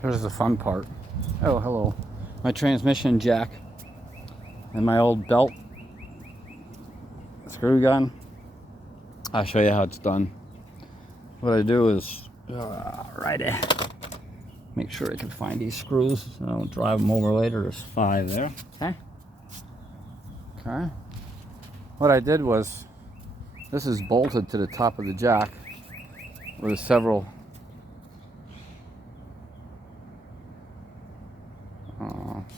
Here's the fun part. Oh, hello. My transmission jack and my old belt screw gun. I'll show you how it's done. What I do is make sure I can find these screws so I don't drive them over later. There's 5 there. Okay. What I did was, this is bolted to the top of the jack with several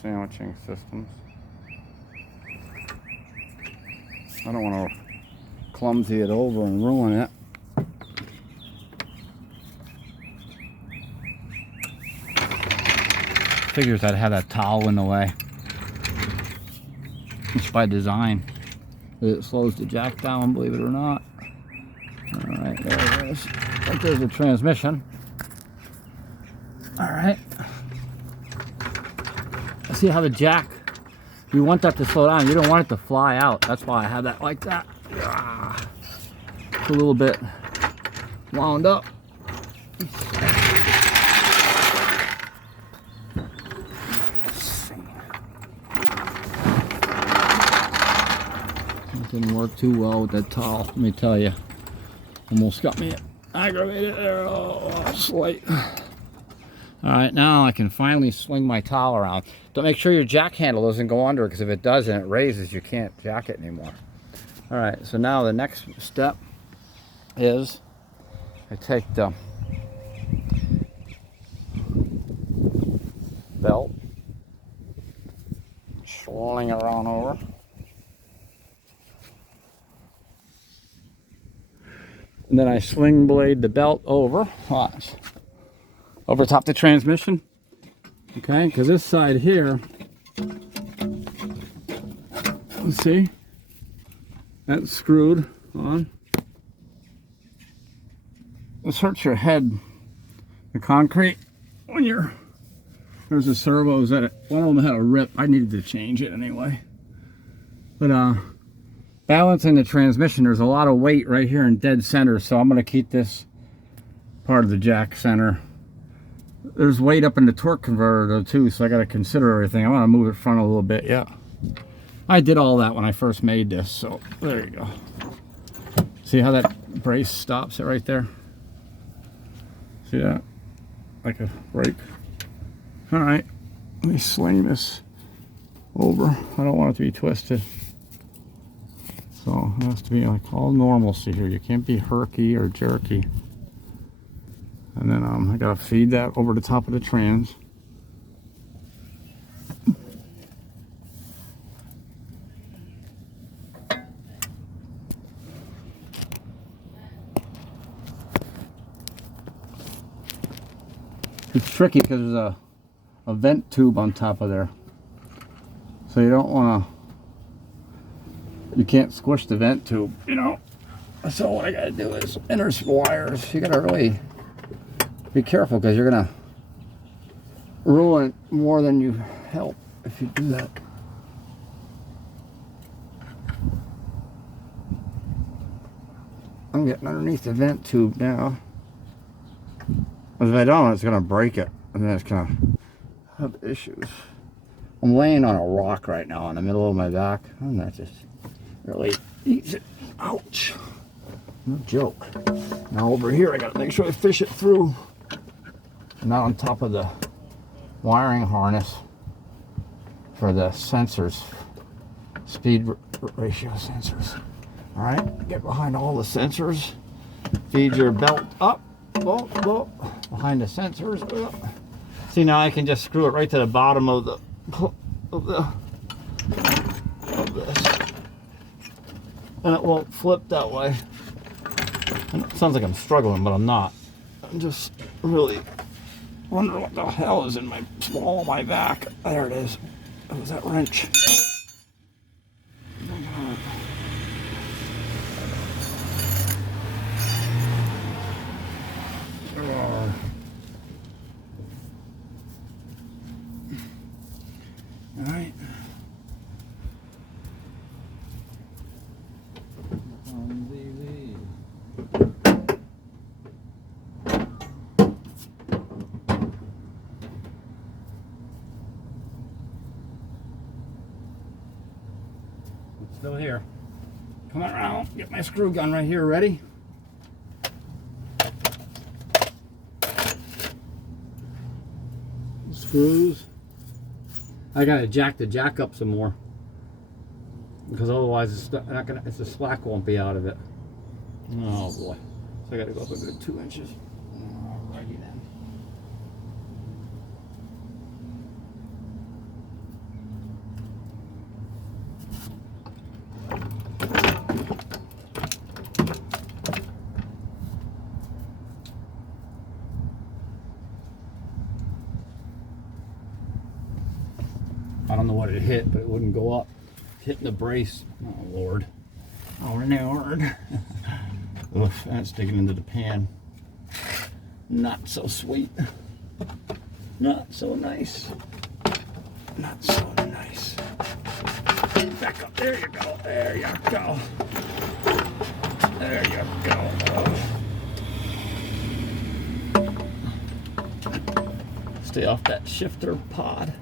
sandwiching systems. I don't want to clumsy it over and ruin it. Figures I'd have that towel in the way. It's by design. It slows the jack down, believe it or not. Alright, there it is. Right there's the transmission. Alright. See how the jack, you want that to slow down. You don't want it to fly out. That's why I have that like that. It's a little bit wound up. It didn't work too well with that towel, let me tell you. Almost got me aggravated there. Oh, slight. Alright, now I can finally swing my towel around. Don't make sure your jack handle doesn't go under, because if it does and it raises, you can't jack it anymore. Alright, so now the next step is I take the belt, swing it around over. And then I swing blade the belt over. Watch. Over top the transmission. Okay, because this side here, let's see, that's screwed on. This hurts your head, the concrete, when there's the servos that one of them had a rip. I needed to change it anyway. But balancing the transmission, there's a lot of weight right here in dead center, so I'm going to keep this part of the jack center. There's weight up in the torque converter though too, so I got to consider everything. I want to move it front a little bit. Yeah, I did all that when I first made this, so there you go. See how that brace stops it right there? See that? Like a brake. Alright, let me sling this over. I don't want it to be twisted. So it has to be like all normalcy here. You can't be herky or jerky. And then I gotta feed that over the top of the trans. It's tricky because there's a vent tube on top of there. So you don't wanna, you can't squish the vent tube, you know. So what I gotta do is enter some wires. You gotta really be careful, because you're gonna ruin more than you help if you do that. I'm getting underneath the vent tube now. If I don't, it's gonna break it, and then it's gonna have issues. I'm laying on a rock right now in the middle of my back, and that just really eats it. Ouch. No joke. Now over here, I gotta make sure I fish it through. Not on top of the wiring harness for the sensors, speed ratio sensors. All right, get behind all the sensors. Feed your belt up, behind the sensors. See, now I can just screw it right to the bottom of this, and it won't flip that way. And it sounds like I'm struggling, but I'm not. I'm just really wonder what the hell is in my small of my back. There it is. It was that wrench. All right. Come around, get my screw gun right here, ready? Screws. I gotta jack the jack up some more because otherwise it's not gonna. The slack won't be out of it. Oh boy! So I gotta go up a good 2 inches. Alrighty then. I don't know what it hit, but it wouldn't go up. Hitting the brace. Oh, Lord. Oh, Lord. Ugh, that's digging into the pan. Not so sweet. Not so nice. Not so nice. Back up. There you go. There you go. There you go. Stay off that shifter pod.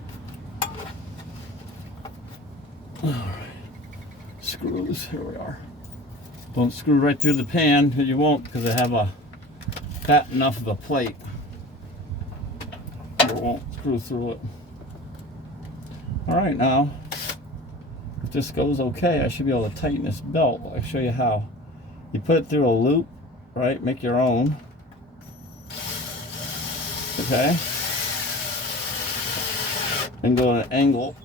Alright, screws, here we are. Don't screw right through the pan, you won't, because I have a fat enough of a plate. You won't screw through it. Alright, now, if this goes okay, I should be able to tighten this belt. I'll show you how. You put it through a loop, right? Make your own. Okay? And go at an angle.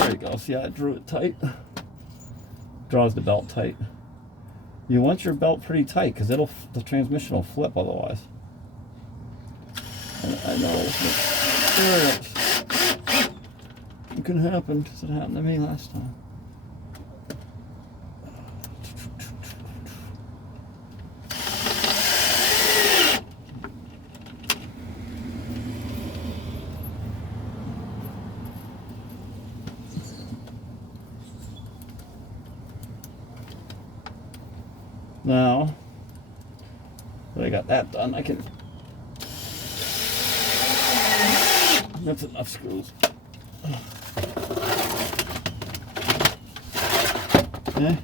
There you go. See how I drew it tight? Draws the belt tight. You want your belt pretty tight because the transmission will flip otherwise. I know. There it is. It can happen because it happened to me last time. Now that I got that done, I can. That's enough screws. Okay.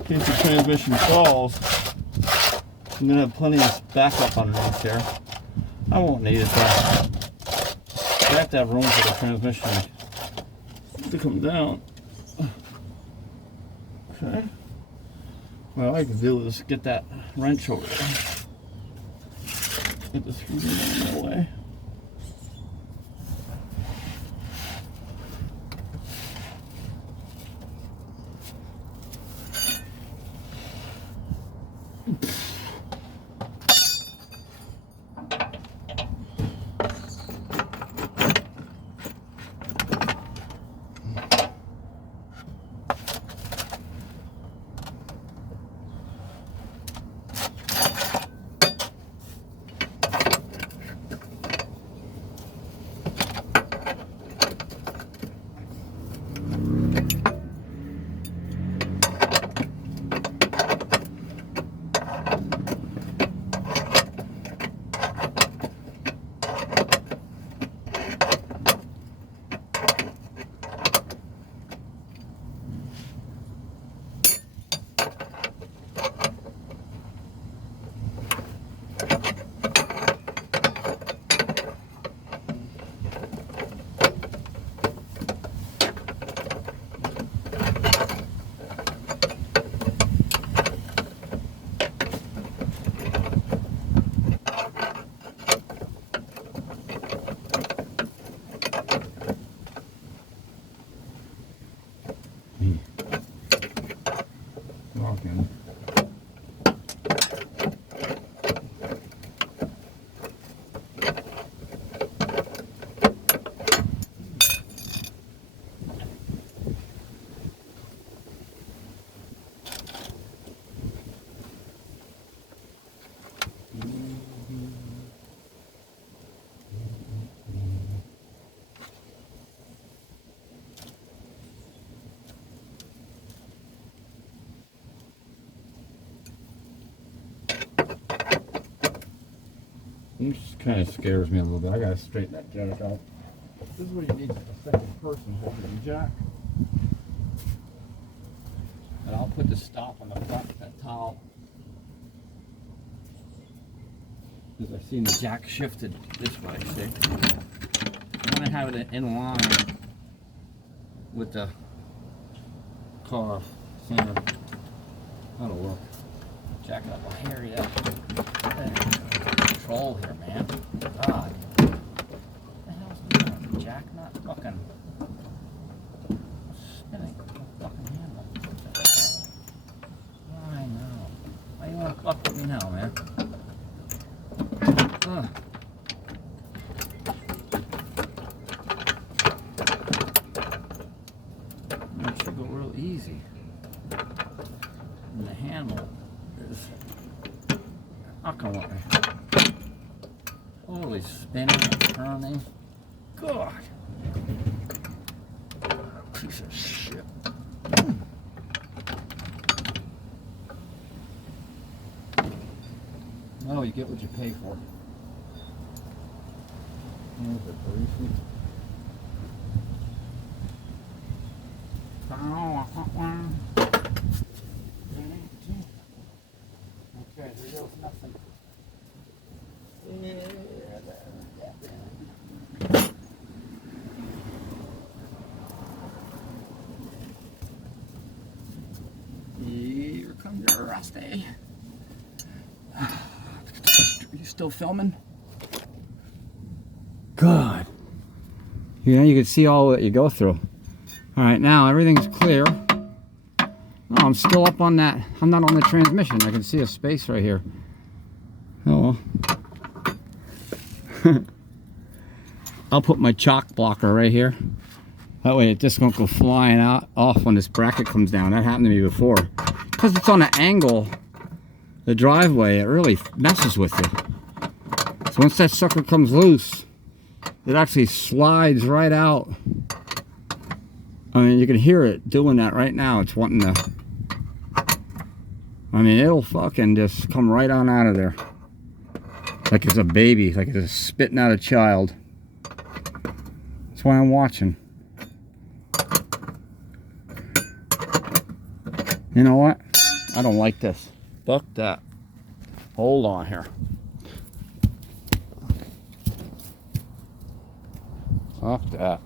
In case the transmission falls, I'm gonna have plenty of backup underneath here. I won't need it though. I have to have room for the transmission to come down. Okay. Well, I can do is get that wrench over there. Get the screws in the way. Walking. This kind of scares me a little bit. I gotta straighten that jack out. This is what you need, a second person holding the jack. put the stop on the front of that towel. Because I've seen the jack shifted this way, see? I want to have it in line with the car center. That'll work. Jack it up. I'll hear you. Control here, man. God. What the hell's going on? Jack not fucking spinning the fucking handle. I know. Why you want to fuck with me now, man? It should go real easy. And the handle is not gonna let me. Holy spinning and turning. God. Piece of shit. No, you get what you pay for. There's the policeman. Okay, there goes nothing. Here comes your Rusty. Are you still filming? God. Yeah, you can see all that you go through. Alright, now everything's clear. No, I'm still up on that. I'm not on the transmission. I can see a space right here. Oh well. I'll put my chalk blocker right here. That way it just won't go flying out off when this bracket comes down. That happened to me before. Because it's on an angle, the driveway, it really messes with you. So once that sucker comes loose, it actually slides right out. I mean, you can hear it doing that right now. It's wanting to... I mean, it'll fucking just come right on out of there. Like it's a baby, like it's spitting out a child. That's why I'm watching. You know what? I don't like this. Fuck that. Hold on here. Fuck that.